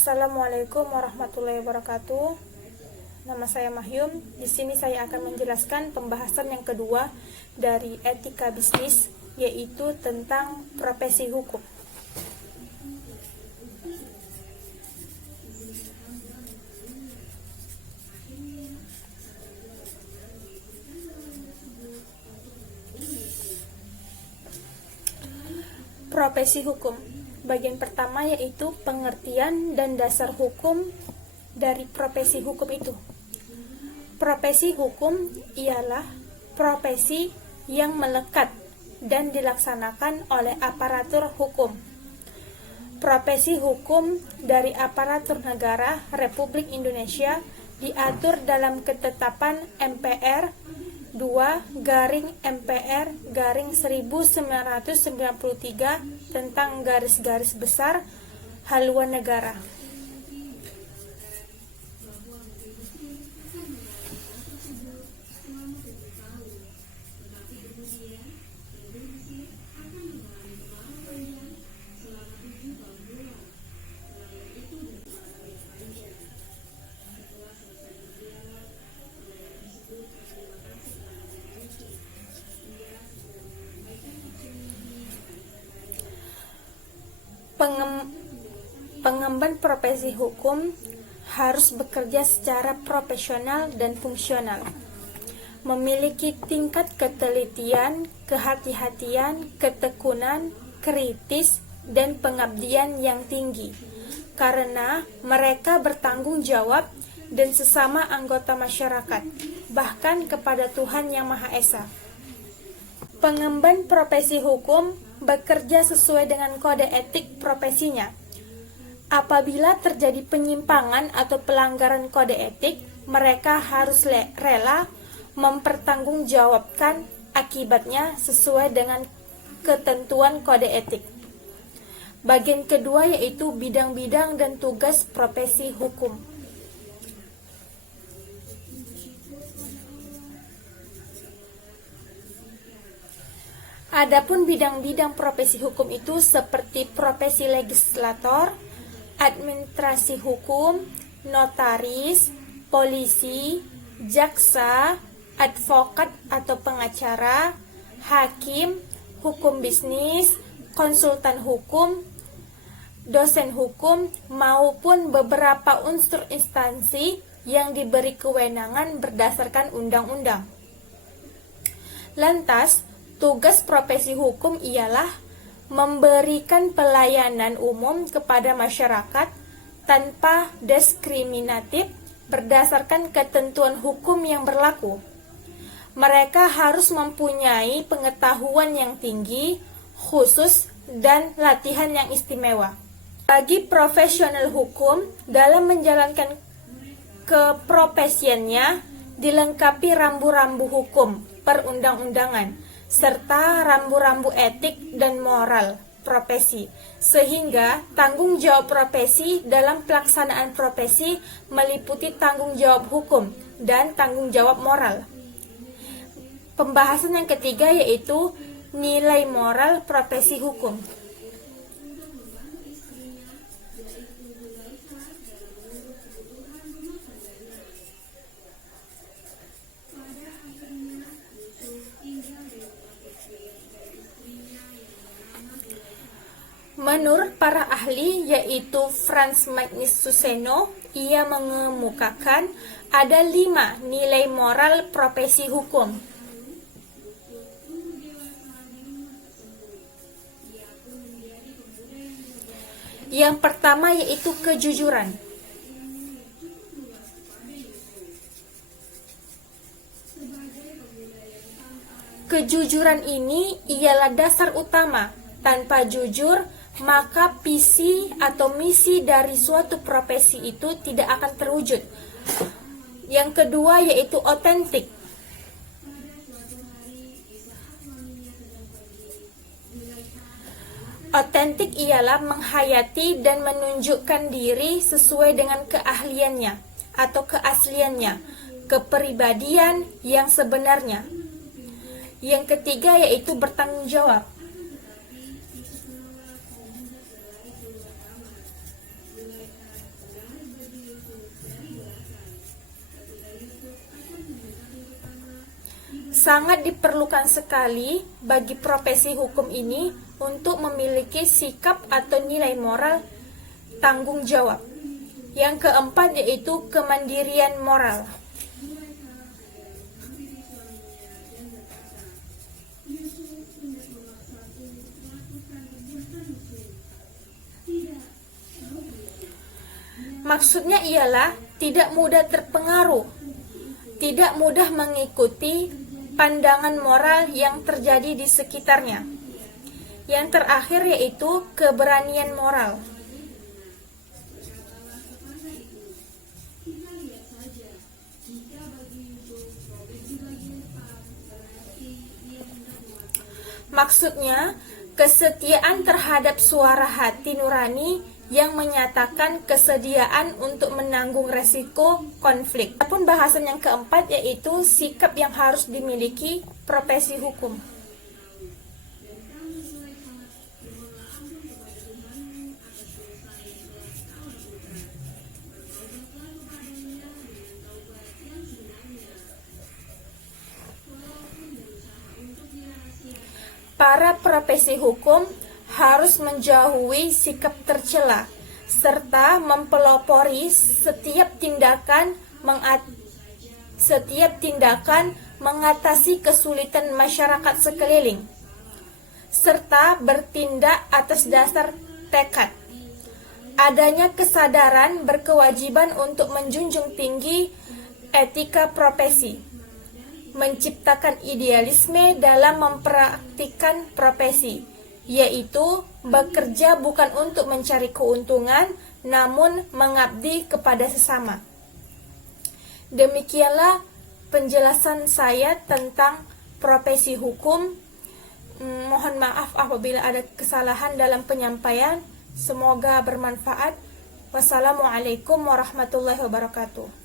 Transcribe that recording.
Assalamualaikum warahmatullahi wabarakatuh. Nama saya Mahyum. Di sini saya akan menjelaskan pembahasan yang kedua dari etika bisnis, yaitu tentang profesi hukum. Profesi hukum. Bagian pertama yaitu pengertian dan dasar hukum dari profesi hukum itu. Profesi hukum ialah profesi yang melekat dan dilaksanakan oleh aparatur hukum. Profesi hukum dari aparatur negara Republik Indonesia diatur dalam ketetapan MPR 2/MPR/1993 tentang garis-garis besar haluan negara. Pengemban profesi hukum harus bekerja secara profesional dan fungsional, memiliki tingkat ketelitian, kehati-hatian, ketekunan, kritis, dan pengabdian yang tinggi, karena mereka bertanggung jawab dan sesama anggota masyarakat, bahkan kepada Tuhan Yang Maha Esa. Pengemban profesi hukum bekerja sesuai dengan kode etik profesinya. Apabila terjadi penyimpangan atau pelanggaran kode etik, mereka harus rela mempertanggungjawabkan akibatnya sesuai dengan ketentuan kode etik. Bagian kedua yaitu bidang-bidang dan tugas profesi hukum. Adapun bidang-bidang profesi hukum itu seperti profesi legislator, administrasi hukum, notaris, polisi, jaksa, advokat atau pengacara, hakim, hukum bisnis, konsultan hukum, dosen hukum, maupun beberapa unsur instansi yang diberi kewenangan berdasarkan undang-undang. Lantas, tugas profesi hukum ialah memberikan pelayanan umum kepada masyarakat tanpa diskriminatif berdasarkan ketentuan hukum yang berlaku. Mereka harus mempunyai pengetahuan yang tinggi, khusus, dan latihan yang istimewa. Bagi profesional hukum, dalam menjalankan keprofesiannya dilengkapi rambu-rambu hukum perundang-undangan serta rambu-rambu etik dan moral profesi, sehingga tanggung jawab profesi dalam pelaksanaan profesi meliputi tanggung jawab hukum dan tanggung jawab moral. Pembahasan yang ketiga yaitu nilai moral profesi hukum. Menurut para ahli yaitu Frans Magnus Suseno, ia mengemukakan ada 5 nilai moral profesi hukum. Yang pertama yaitu kejujuran. Kejujuran ini ialah dasar utama. Tanpa jujur, maka visi atau misi dari suatu profesi itu tidak akan terwujud. Yang kedua yaitu otentik. Otentik ialah menghayati dan menunjukkan diri sesuai dengan keahliannya atau keasliannya, kepribadian yang sebenarnya. Yang ketiga yaitu bertanggung jawab. Sangat diperlukan sekali bagi profesi hukum ini untuk memiliki sikap atau nilai moral tanggung jawab. Yang keempat yaitu kemandirian moral. Maksudnya ialah tidak mudah terpengaruh, tidak mudah mengikuti pandangan moral yang terjadi di sekitarnya. Yang terakhir yaitu keberanian moral. Maksudnya, kesetiaan terhadap suara hati nurani yang menyatakan kesediaan untuk menanggung resiko konflik. Adapun bahasan yang keempat yaitu sikap yang harus dimiliki profesi hukum. Para profesi hukum harus menjauhi sikap tercela serta mempelopori setiap tindakan mengatasi kesulitan masyarakat sekeliling serta bertindak atas dasar tekad. Adanya kesadaran berkewajiban untuk menjunjung tinggi etika profesi, menciptakan idealisme dalam mempraktikkan profesi, yaitu bekerja bukan untuk mencari keuntungan, namun mengabdi kepada sesama. Demikianlah penjelasan saya tentang profesi hukum. Mohon maaf apabila ada kesalahan dalam penyampaian. Semoga bermanfaat. Wassalamualaikum warahmatullahi wabarakatuh.